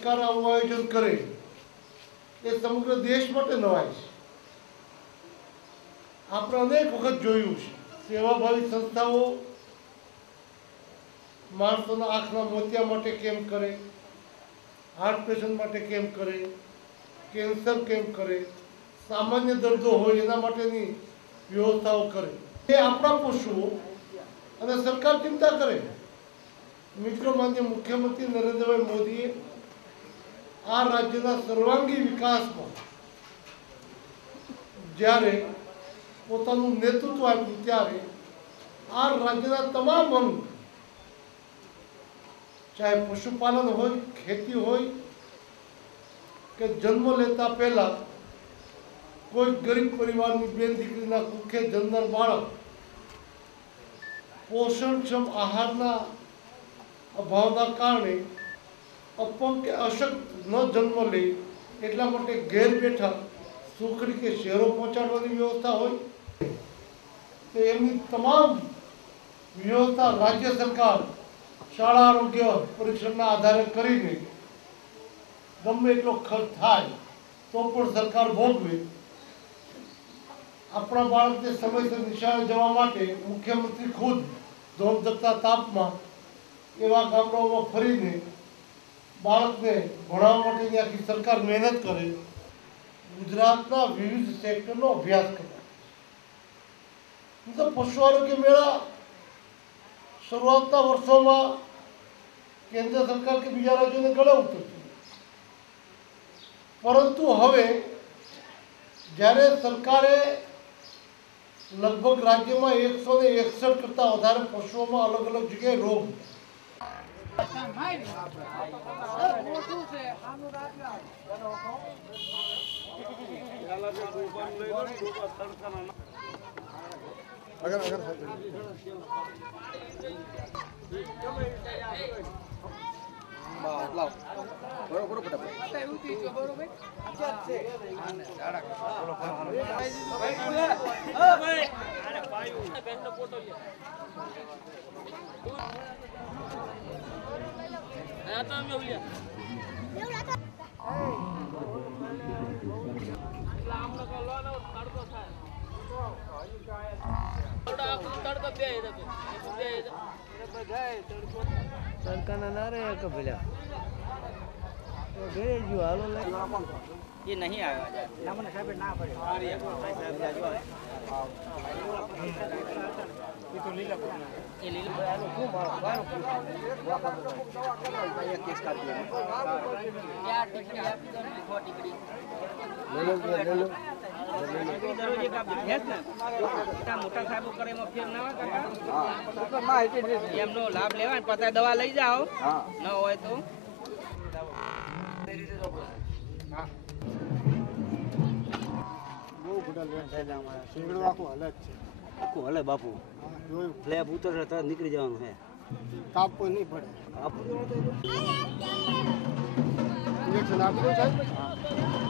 સરકાર આવું આયોજન કરે એ સમગ્ર દેશ માટે નવાય છે। આપણે અનેક વખત જોયું છે સેવાભાવી સંસ્થાઓ માણસોના આંખના મોતિયા માટે કેમ્પ કરે, હાર્ટ પેશન્ટ માટે કેમ્પ કરે, કેન્સર કેમ્પ કરે, સામાન્ય દર્દો હોય એના માટેની વ્યવસ્થાઓ કરે। એ આપણા પશુઓ અને સરકાર ચિંતા કરે। મિત્રો, માન્ય મુખ્યમંત્રી નરેન્દ્રભાઈ મોદીએ આ રાજ્યના સર્વાંગી વિકાસમાં જ્યારે પોતાનું નેતૃત્વ આપ્યું ત્યારે આ રાજ્યના તમામ અંગ, ચાહે પશુપાલન હોય, ખેતી હોય કે જન્મ લેતા પહેલા કોઈ ગરીબ પરિવારની બેન દીકરીના કુખે જન્મનાર બાળક પોષણક્ષમ આહારના અભાવના કારણે અપંગ કે અશક્ત ન જન્મ લે એટલા માટે ઘેર બેઠા સુખડી કે શહેરો પહોંચાડવાની વ્યવસ્થા હોય તો એમની તમામ વ્યવસ્થા રાજ્ય સરકાર શાળા આરોગ્ય પરીક્ષણના આધારે કરીને ગમે એટલો ખર્ચ થાય તો પણ સરકાર ભોગવે। આપણા બાળકને સમયસર નિશાળે જવા માટે મુખ્યમંત્રી ખુદ ધોમધકતા તાપમાં એવા ગામડાઓમાં ફરીને બાળકને ભણાવવા માટેની આખી સરકાર મહેનત કરે। ગુજરાતના વિવિધ સેક્ટરનો અભ્યાસ કરે। તો પશુ આરોગ્ય મેળા શરૂઆતના વર્ષોમાં કેન્દ્ર સરકાર કે બીજા રાજ્યોને ગળે ઉતરતી, પરંતુ હવે જ્યારે સરકારે લગભગ રાજ્યમાં 161 કરતાં વધારે પશુઓમાં અલગ અલગ જગ્યાએ રોગ ये नहीं आया मोटा साहेब करे फिर ना लाभ लेवा पता दवा लई जाओ न हो तो આખું હલે બાપુ ફ્લેપ ઉતરે તરત નીકળી જવાનું છે, કાપવું નહીં પડે। ઇન્જેક્શન આપી દો સાહેબ।